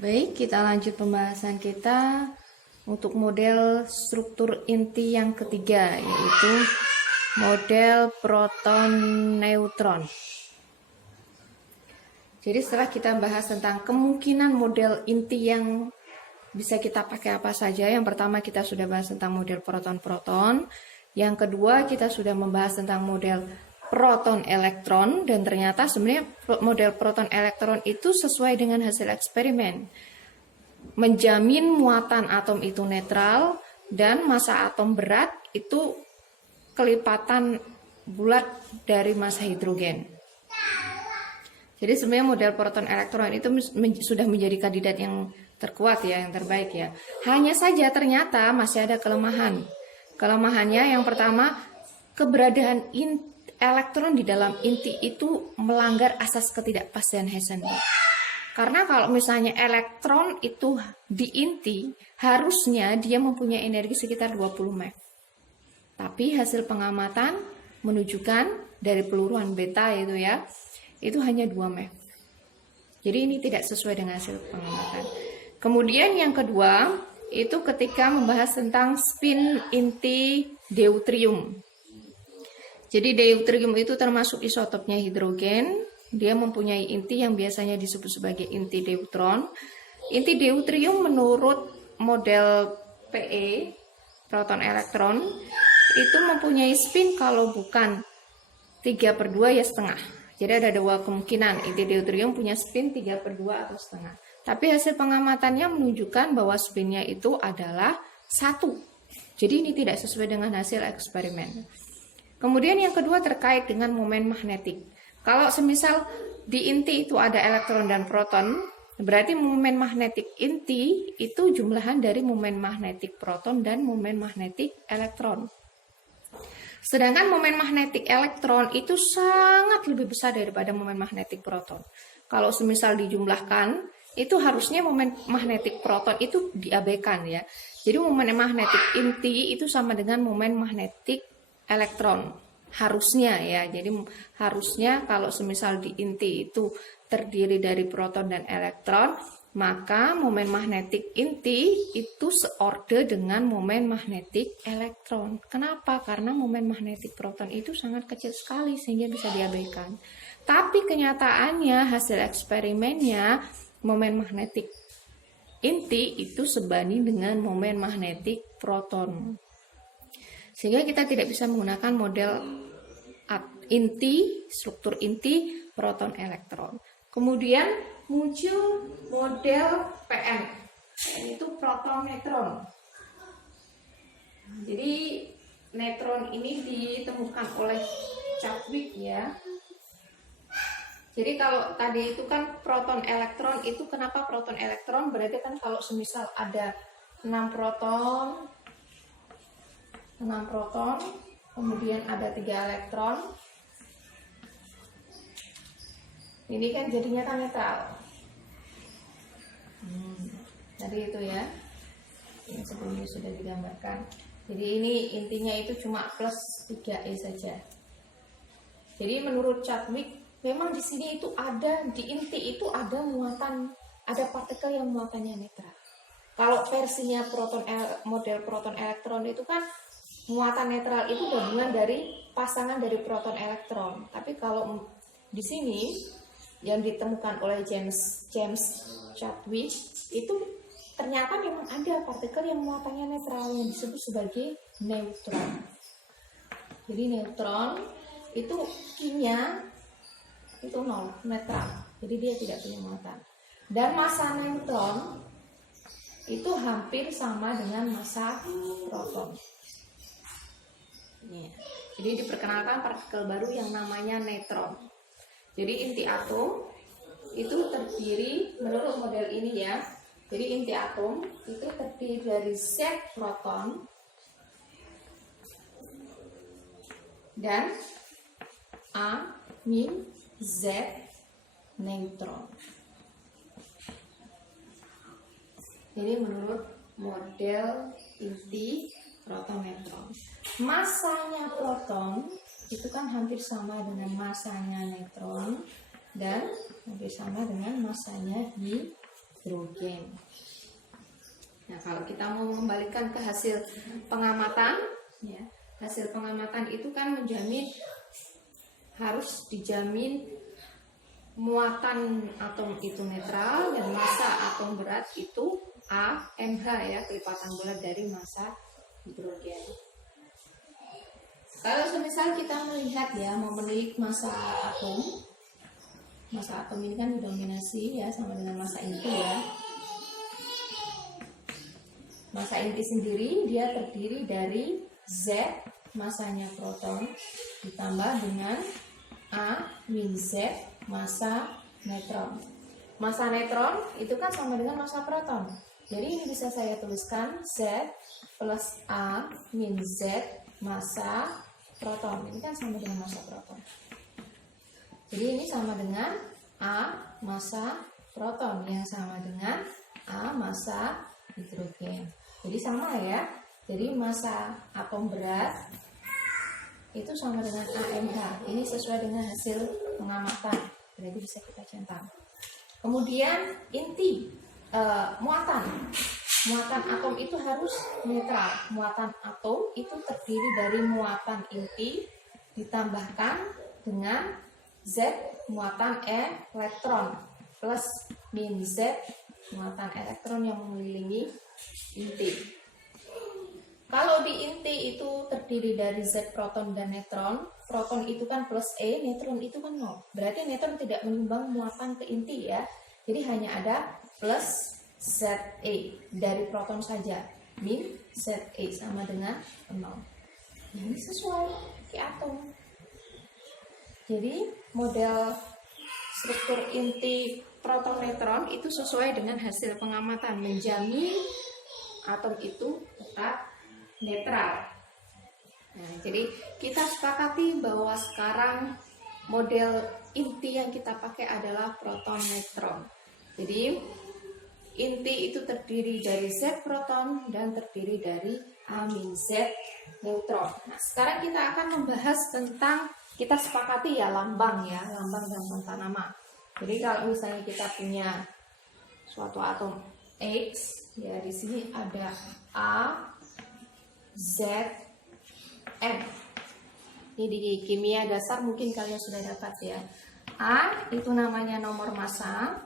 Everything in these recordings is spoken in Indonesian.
Baik, kita lanjut pembahasan kita untuk model struktur inti yang ketiga, yaitu model proton neutron. Jadi setelah kita bahas tentang kemungkinan model inti yang bisa kita pakai apa saja, yang pertama kita sudah bahas tentang model proton-proton, yang kedua kita sudah membahas tentang model proton elektron, dan ternyata sebenarnya model proton elektron itu sesuai dengan hasil eksperimen, menjamin muatan atom itu netral dan massa atom berat itu kelipatan bulat dari massa hidrogen. Jadi sebenarnya model proton elektron itu sudah menjadi kandidat yang terkuat ya, yang terbaik ya. Hanya saja ternyata masih ada kelemahan. Kelemahannya yang pertama, keberadaan elektron di dalam inti itu melanggar asas ketidakpastian Heisenberg. Karena kalau misalnya elektron itu di inti, harusnya dia mempunyai energi sekitar 20 MeV. Tapi hasil pengamatan menunjukkan dari peluruan beta itu ya, itu hanya 2 MeV. Jadi ini tidak sesuai dengan hasil pengamatan. Kemudian yang kedua, itu ketika membahas tentang spin inti deuterium. Jadi deuterium itu termasuk isotopnya hidrogen. Dia mempunyai inti yang biasanya disebut sebagai inti deuteron. Inti deuterium menurut model PE, proton elektron, itu mempunyai spin kalau bukan 3/2 ya setengah. Jadi ada dua kemungkinan, inti deuterium punya spin 3/2 atau setengah. Tapi hasil pengamatannya menunjukkan bahwa spinnya itu adalah 1. Jadi ini tidak sesuai dengan hasil eksperimen. Kemudian yang kedua terkait dengan momen magnetik. Kalau semisal di inti itu ada elektron dan proton, berarti momen magnetik inti itu jumlahan dari momen magnetik proton dan momen magnetik elektron. Sedangkan momen magnetik elektron itu sangat lebih besar daripada momen magnetik proton. Kalau semisal dijumlahkan, itu harusnya momen magnetik proton itu diabaikan ya. Jadi momen magnetik inti itu sama dengan momen magnetik elektron. Harusnya ya. Jadi harusnya kalau semisal di inti itu terdiri dari proton dan elektron, maka momen magnetik inti itu seorde dengan momen magnetik elektron. Kenapa? Karena momen magnetik proton itu sangat kecil sekali sehingga bisa diabaikan. Tapi kenyataannya hasil eksperimennya momen magnetik inti itu sebanding dengan momen magnetik proton. Sehingga kita tidak bisa menggunakan model inti, struktur inti proton elektron. Kemudian muncul model PM, yaitu proton neutron. Jadi neutron ini ditemukan oleh Chadwick ya. Jadi kalau tadi itu kan proton elektron, itu kenapa proton elektron? Berarti kan kalau semisal ada 6 proton, kemudian ada 3 elektron, ini kan jadinya kan netral. Tadi itu ya, yang sebelumnya sudah digambarkan. Jadi ini intinya itu cuma plus 3e saja. Jadi menurut Chadwick, memang di sini itu ada, di inti itu ada muatan, ada partikel yang muatannya netral. Kalau versinya model proton elektron itu kan muatan netral itu gabungan dari pasangan dari proton elektron. Tapi kalau di sini yang ditemukan oleh James Chadwick itu ternyata memang ada partikel yang muatannya netral yang disebut sebagai neutron. Jadi neutron itu kimia itu 0, netral. Jadi dia tidak punya muatan. Dan massa neutron itu hampir sama dengan massa proton. Jadi diperkenalkan partikel baru yang namanya neutron. Jadi inti atom itu terdiri menurut model ini ya. Jadi inti atom itu terdiri dari Z proton dan Z neutron. Jadi menurut model inti proton neutron, masanya proton itu kan hampir sama dengan masanya neutron dan hampir sama dengan masanya hidrogen. Nah, kalau kita mau mengembalikan ke hasil pengamatan, ya, hasil pengamatan itu kan menjamin, harus dijamin muatan atom itu netral dan massa atom berat itu AMH, ya, kelipatan bulat dari massa hidrogen. Kalau semisal kita melihat, ya, memiliki massa atom ini kan didominasi, ya, sama dengan massa inti, ya. Massa inti sendiri dia terdiri dari Z, masanya proton, ditambah dengan A min Z, massa neutron. Massa neutron itu kan sama dengan massa proton. Jadi ini bisa saya tuliskan Z plus A min Z massa proton. Ini kan sama dengan massa proton. Jadi ini sama dengan A massa proton yang sama dengan A massa hidrogen. Jadi sama, ya. Jadi massa atom berat itu sama dengan AMH. Ini sesuai dengan hasil pengamatan. Berarti bisa kita centang. Kemudian inti muatan atom itu harus netral. Muatan atom itu terdiri dari muatan inti ditambahkan dengan Z muatan elektron plus min Z muatan elektron yang mengelilingi inti. Kalau di inti itu terdiri dari Z proton dan neutron, proton itu kan plus E, neutron itu kan 0. Berarti neutron tidak menyumbang muatan ke inti, ya. Jadi hanya ada plus Ze dari proton saja, min Ze sama dengan 0. Ini sesuai di atom. Jadi model struktur inti proton neutron itu sesuai dengan hasil pengamatan, menjamin atom itu tetap netral. Nah, jadi kita sepakati bahwa sekarang model inti yang kita pakai adalah proton neutron. Jadi inti itu terdiri dari Z proton dan terdiri dari A min Z neutron. Nah, sekarang kita akan membahas tentang, kita sepakati, ya, lambang, ya, lambang dan tata nama. Jadi kalau misalnya kita punya suatu atom X, ya, di sini ada A, Z, M. Ini di kimia dasar mungkin kalian sudah dapat, ya. A itu namanya nomor massa,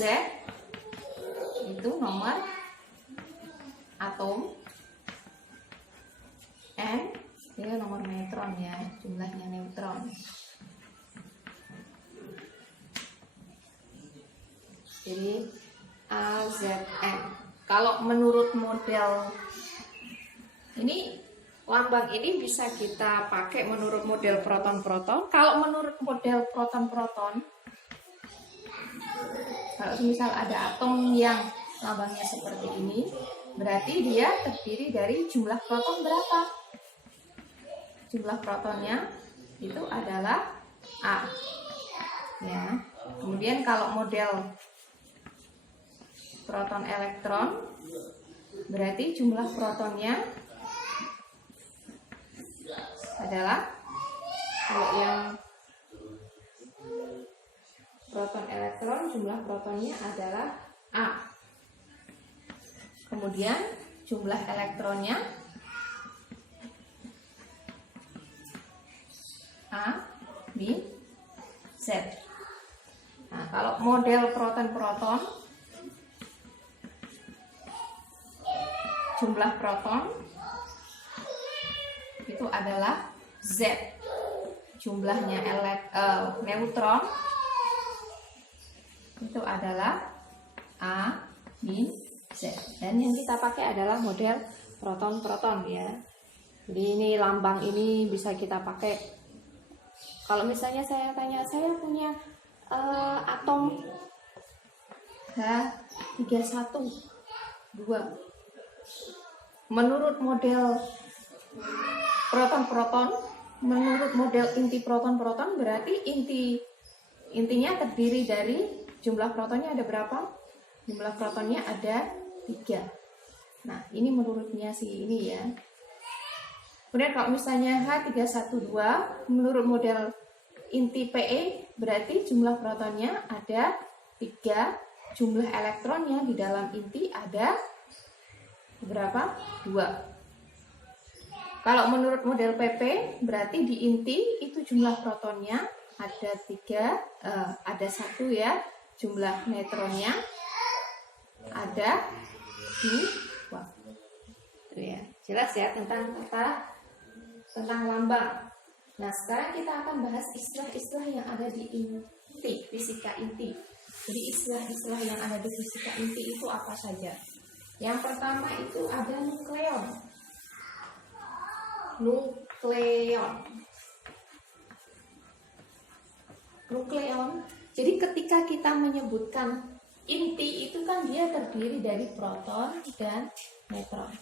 Z itu nomor atom, N ini nomor neutron, ya, jumlahnya neutron. Jadi AZN. Kalau menurut model ini, lambang ini bisa kita pakai menurut model proton-proton. Kalau menurut model proton-proton, kalau misal ada atom yang lambangnya seperti ini, berarti dia terdiri dari jumlah proton berapa? Jumlah protonnya itu adalah A, ya. Kemudian kalau model proton elektron, berarti jumlah protonnya adalah, kalau yang proton elektron jumlah protonnya adalah A. Kemudian jumlah elektronnya A min Z. Nah, kalau model proton-proton, jumlah proton itu adalah Z. Jumlahnya neutron itu adalah A min Z. Dan yang kita pakai adalah model proton-proton, ya. Jadi ini lambang ini bisa kita pakai. Kalau misalnya saya tanya, saya punya atom H312. Menurut model proton-proton, menurut model inti proton-proton, berarti intinya terdiri dari jumlah protonnya ada berapa? Jumlah protonnya ada 3. Nah, ini menurutnya si ini, ya. Kemudian kalau misalnya H312, menurut model inti Pe berarti jumlah protonnya ada 3, jumlah elektronnya di dalam inti ada berapa? 2. Kalau menurut model PP berarti di inti itu jumlah protonnya ada 3, ada 1 ya, jumlah neutronnya ada 2. Ya, jelas ya tentang lambang. Nah, sekarang kita akan bahas istilah-istilah yang ada di inti, fisika inti. Jadi istilah-istilah yang ada di fisika inti itu apa saja? Yang pertama itu ada nukleon. Nukleon. Jadi ketika kita menyebutkan inti itu kan dia terdiri dari proton dan neutron.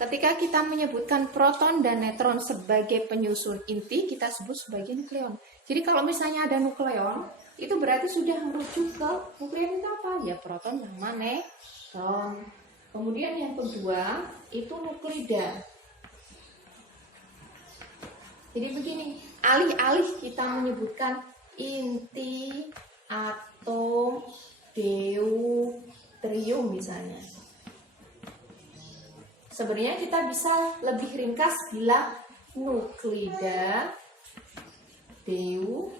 Ketika kita menyebutkan proton dan neutron sebagai penyusun inti, kita sebut sebagai nukleon. Jadi kalau misalnya ada nukleon, itu berarti sudah merujuk ke nukleon itu apa? Ya proton sama neutron. Kemudian yang kedua, itu nuklida. Jadi begini, alih-alih kita menyebutkan inti, atom, deuterium misalnya. Sebenarnya kita bisa lebih ringkas bila nuklida, deuterium.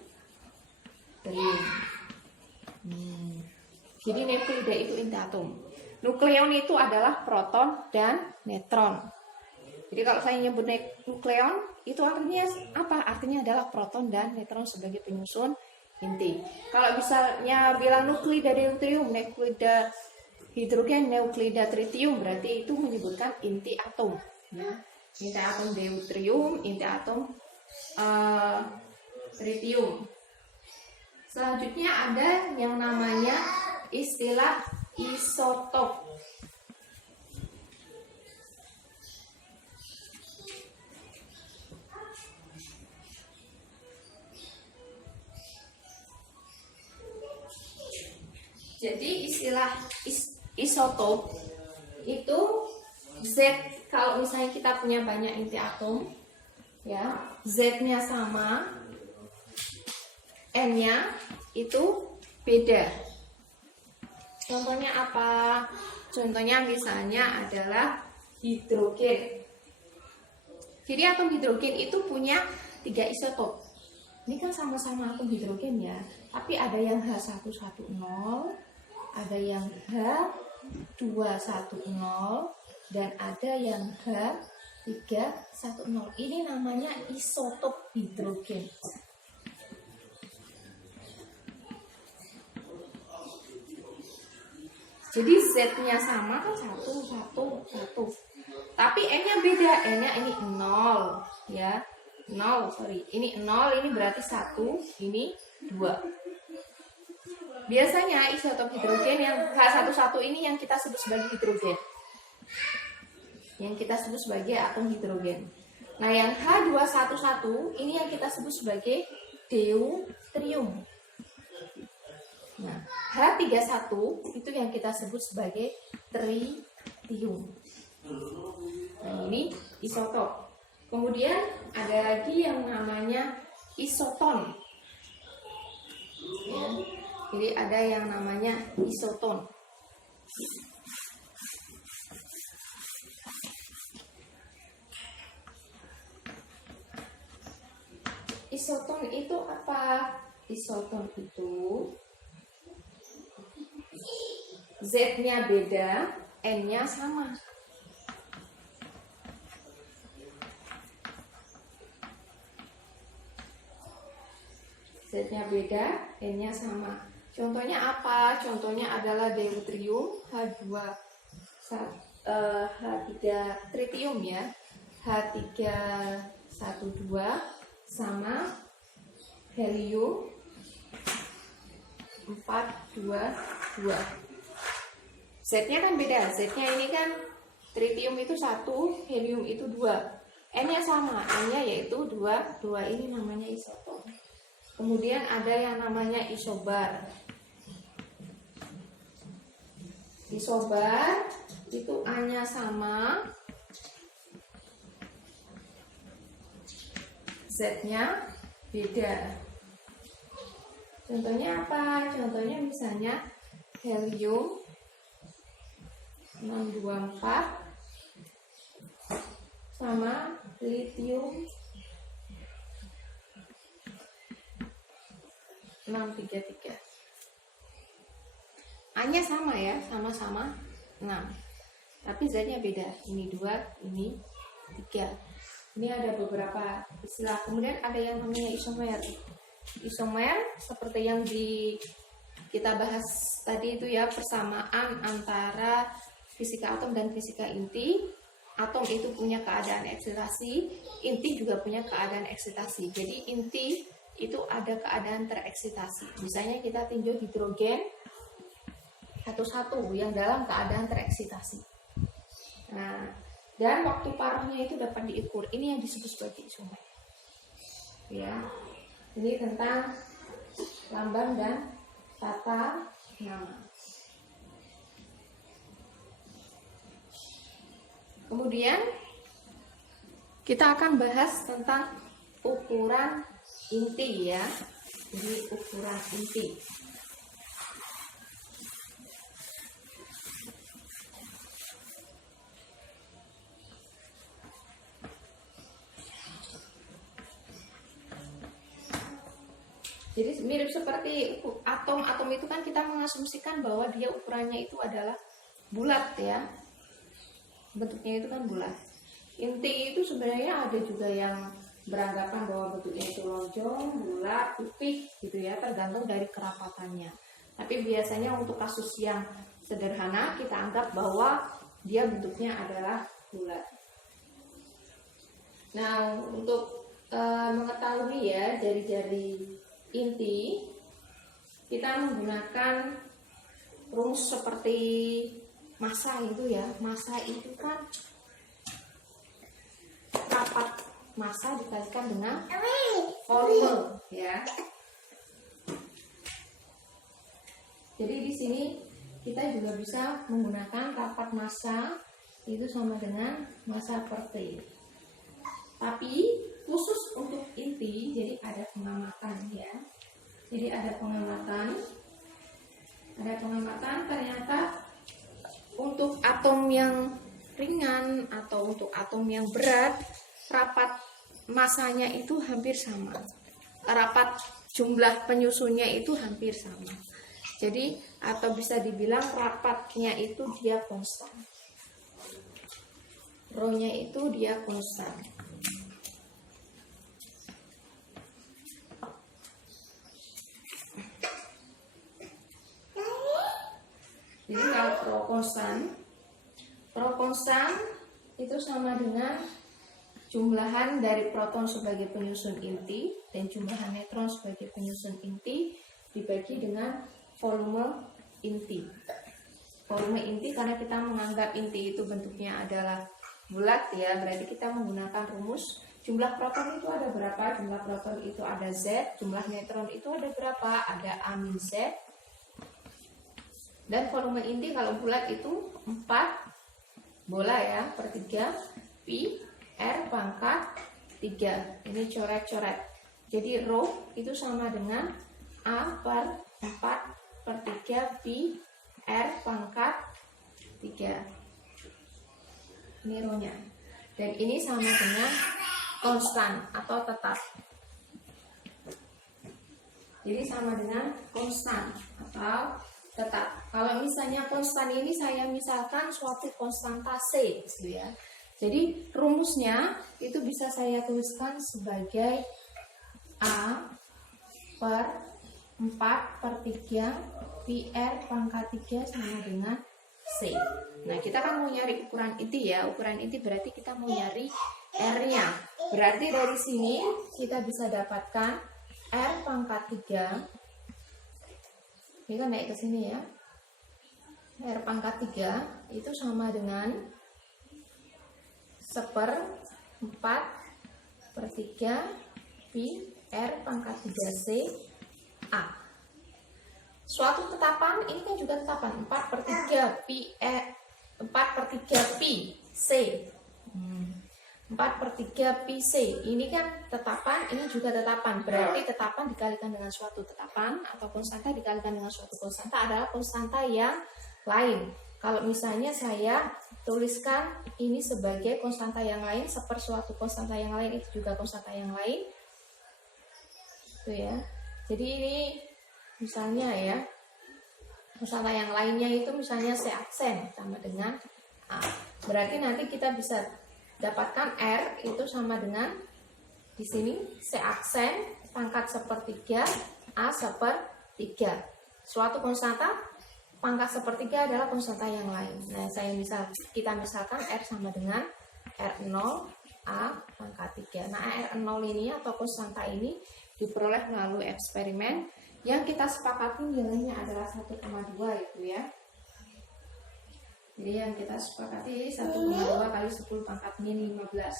Jadi nuklida itu inti atom. Nukleon itu adalah proton dan neutron. Jadi kalau saya nyebut nukleon itu artinya apa? Artinya adalah proton dan neutron sebagai penyusun inti. Kalau misalnya bilang nuklida deuterium, nuklida hidrogen, nuklida tritium, berarti itu menyebutkan inti atom. Ya. Inti atom deuterium, inti atom tritium. Selanjutnya ada yang namanya istilah isotop. Jadi istilah isotop itu Z, kalau misalnya kita punya banyak inti atom, ya Z-nya sama, N-nya itu beda. Contohnya apa? Contohnya misalnya adalah hidrogen. Jadi atom hidrogen itu punya 3 isotop. Ini kan sama-sama atom hidrogen ya, tapi ada yang H110, ada yang H210, dan ada yang H310. Ini namanya isotop hidrogen. Jadi Z-nya sama kan 1, 1, 1. Tapi N-nya beda, N-nya ini 0 ya. 0, sorry. Ini 0, ini berarti 1, ini 2. Biasanya isotop hidrogen yang H11 ini yang kita sebut sebagai hidrogen. Yang kita sebut sebagai atom hidrogen. Nah, yang H211 ini yang kita sebut sebagai deuterium. Nah, H31 itu yang kita sebut sebagai tritium. Nah, ini isotop. Kemudian ada lagi yang namanya isoton. Ya. Jadi ada yang namanya isoton. Isoton itu apa? Isoton itu Z-nya beda, N-nya sama. Z-nya beda, N-nya sama. Contohnya apa? Contohnya adalah deuterium, H3 tritium ya, H312 sama helium 422. Z-nya kan beda, Z-nya ini kan tritium itu 1, helium itu 2. N-nya sama, N-nya yaitu 2, 2 ini namanya isoton. Kemudian ada yang namanya isobar. Isobar itu A-nya sama, Z-nya beda. Contohnya apa? Contohnya misalnya helium 624 sama lithium 633. A-nya sama ya, sama-sama 6. Tapi Z-nya beda. Ini 2, ini 3. Ini ada beberapa istilah. Kemudian ada yang namanya isomer. Isomer seperti yang kita bahas tadi itu ya, persamaan antara fisika atom dan fisika inti. Atom itu punya keadaan eksitasi, inti juga punya keadaan eksitasi. Jadi inti itu ada keadaan tereksitasi. Misalnya kita tinjau hidrogen satu yang dalam keadaan tereksitasi. Nah, dan waktu parahnya itu dapat diukur. Ini yang disebut sebagai isomer. Ya, ini tentang lambang dan tata nama. Kemudian kita akan bahas tentang ukuran inti ya. Jadi ukuran inti. Jadi mirip seperti atom itu kan kita mengasumsikan bahwa dia ukurannya itu adalah bulat ya. Bentuknya itu kan bulat. Inti itu sebenarnya ada juga yang beranggapan bahwa bentuknya itu lonjong, bulat, pipih gitu ya, tergantung dari kerapatannya. Tapi biasanya untuk kasus yang sederhana kita anggap bahwa dia bentuknya adalah bulat. Nah, untuk mengetahui ya jari-jari inti, kita menggunakan rumus seperti massa itu ya. Massa itu kan rapat massa dikalikan dengan volume ya. Jadi di sini kita juga bisa menggunakan rapat massa itu sama dengan massa per T. Tapi khusus untuk inti, jadi ada pengamatan ya. Jadi ada pengamatan ternyata untuk atom yang ringan atau untuk atom yang berat, rapat massanya itu hampir sama. Rapat jumlah penyusunnya itu hampir sama. Jadi atau bisa dibilang rapatnya itu dia konstan. Rho-nya itu dia konstan. Jadi kalau rho konstan itu sama dengan jumlahan dari proton sebagai penyusun inti dan jumlahan neutron sebagai penyusun inti dibagi dengan volume inti. Volume inti karena kita menganggap inti itu bentuknya adalah bulat ya, berarti kita menggunakan rumus jumlah proton itu ada berapa? Jumlah proton itu ada Z, jumlah neutron itu ada berapa? Ada A min Z. Dan volume inti kalau bulat itu 4 bola ya per 3 pi R pangkat 3. Ini coret-coret. Jadi rho itu sama dengan A per 4 per 3 pi R pangkat 3. Ini rho-nya. Dan ini sama dengan konstan atau tetap. Jadi sama dengan konstan atau tetap. Kalau misalnya konstan ini saya misalkan suatu konstantase gitu ya. Jadi rumusnya itu bisa saya tuliskan sebagai A per 4 per 3 pi R pangkat 3 sama dengan C. Nah, kita kan mau nyari ukuran inti ya. Ukuran inti berarti kita mau nyari R-nya. Berarti dari sini kita bisa dapatkan R pangkat 3. Ini kan naik ke sini ya. R pangkat 3 itu sama dengan 1/4 per 3 pi R pangkat 3C A. Suatu tetapan, ini kan juga tetapan 4 per 3 pi 4 per 3 pi C. 4/3 PC. Ini kan tetapan, ini juga tetapan. Berarti tetapan dikalikan dengan suatu tetapan atau konstanta dikalikan dengan suatu konstanta adalah konstanta yang lain. Kalau misalnya saya tuliskan ini sebagai konstanta yang lain, sepersuatu konstanta yang lain itu juga konstanta yang lain. Tuh ya. Jadi ini misalnya ya, konstanta yang lainnya itu misalnya C aksen sama dengan A. Berarti nanti kita bisa dapatkan R itu sama dengan di sini C aksen pangkat 1/3 A 1/3. Suatu konstanta pangkat 1/3 adalah konstanta yang lain. Nah, kita misalkan R sama dengan R0 A pangkat 3. Nah, R0 ini atau konstanta ini diperoleh melalui eksperimen yang kita sepakati nilainya adalah 1,2 itu ya. Jadi yang kita sepakati 1,2 kali 10 pangkat min 15.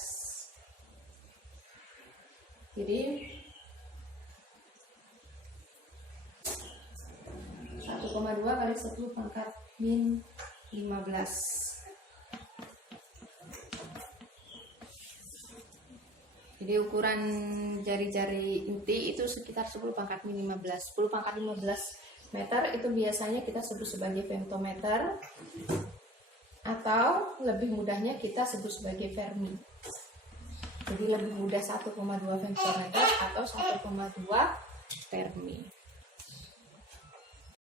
Jadi 1,2 kali 10 pangkat min 15. Jadi ukuran jari-jari inti itu sekitar 10 pangkat min 15. 10 pangkat 15 meter itu biasanya kita sebut sebagai femtometer, atau lebih mudahnya kita sebut sebagai Fermi. Jadi lebih mudah 1,2 femtometer atau 1,2 Fermi.